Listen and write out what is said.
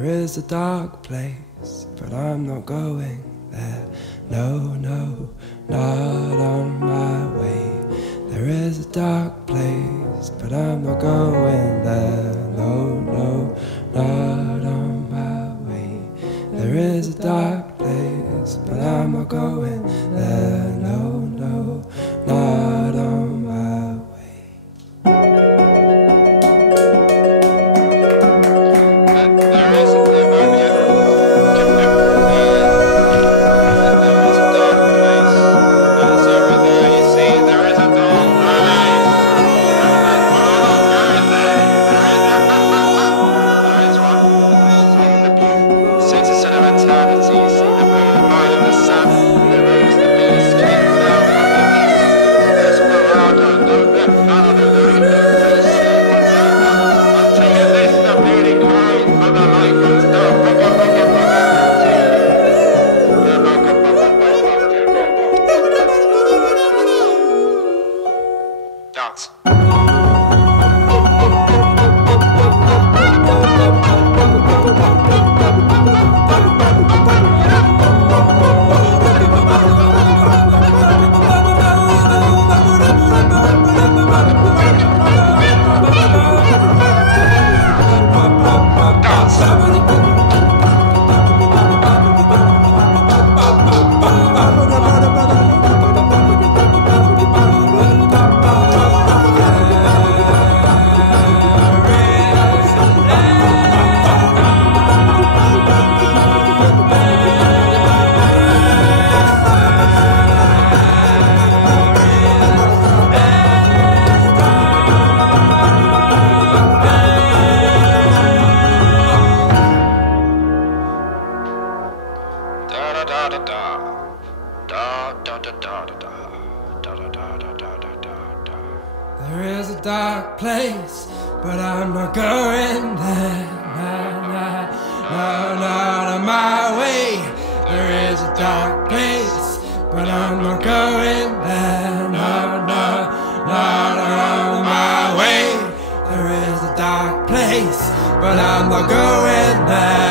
There is a dark place, but I'm not going there. No, no, not on my way. There is a dark place, but I'm not going there. No, no, not on my way. There is a dark place, but I'm not going there. No, no, not on my way. There is a dark place, but I'm not going there. No, not on my way. There is a dark place, but I'm not going there. No, not on my way. There is a dark place, but I'm not going there.